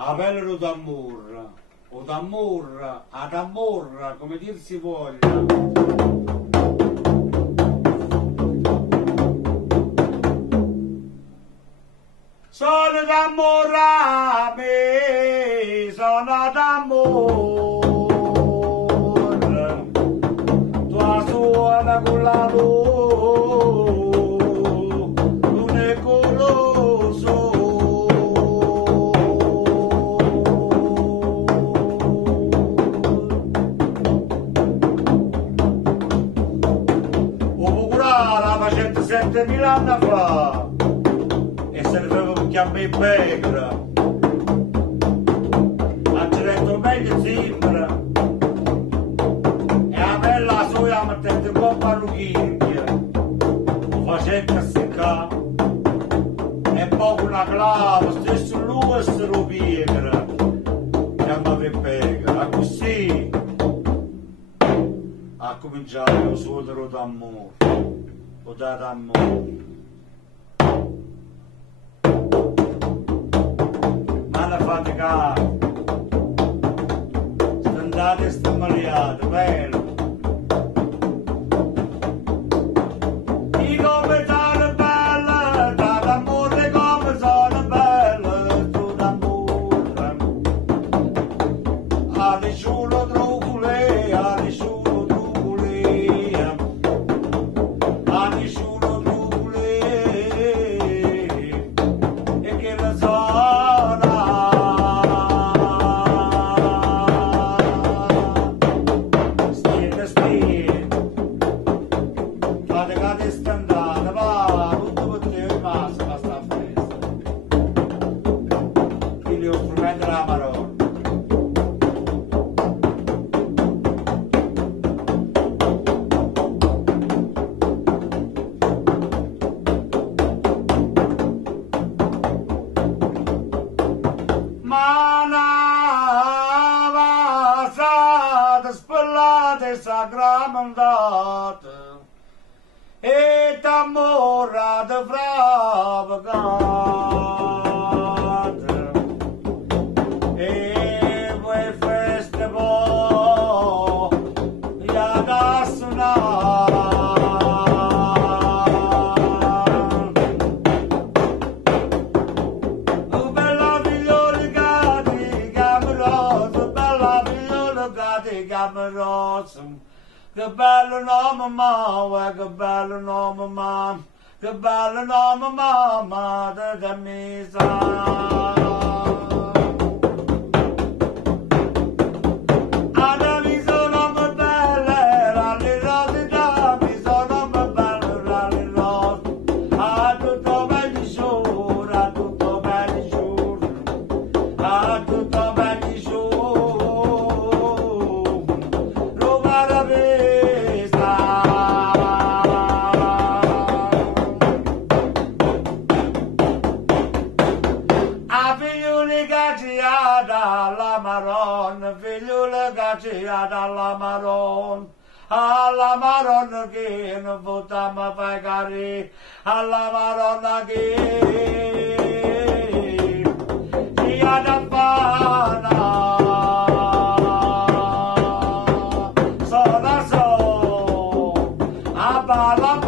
a pelle d'amore, ad amore, come dir si voglia. Sono d'amore a me, sono d'amore, tua suona con la non è coloso. Ho curata la 107.000 anni fa. E se ne doveva chiamare Pegra, ha diretto meglio Zimbra, e a me la sua mettente un po' parrucchia, lo facendo seccare, e poi una clava, stesso lui se lo piegra, chiamava Pegra, così ha cominciato il suo d'amore, o d'amore. Alla faticata, st'andate stammaliate, bello. I come sono belle, d'amore come sono belle, tu d'amore. A nessuno trucule, a nessuno trucule, a nessuno trucule, e che la so. Sacramentata e t'amore de fravagata e voi festival ya da oh bella figliola gatti gamrosa, bella figliola gatti gamrosa. Che bello nome mamma, che bello nome mamma, che bello nome mamma da camisa. Figliula gacciata alla Maronna che non votiamo pagare, alla Maronna che sia da fana, sono a balla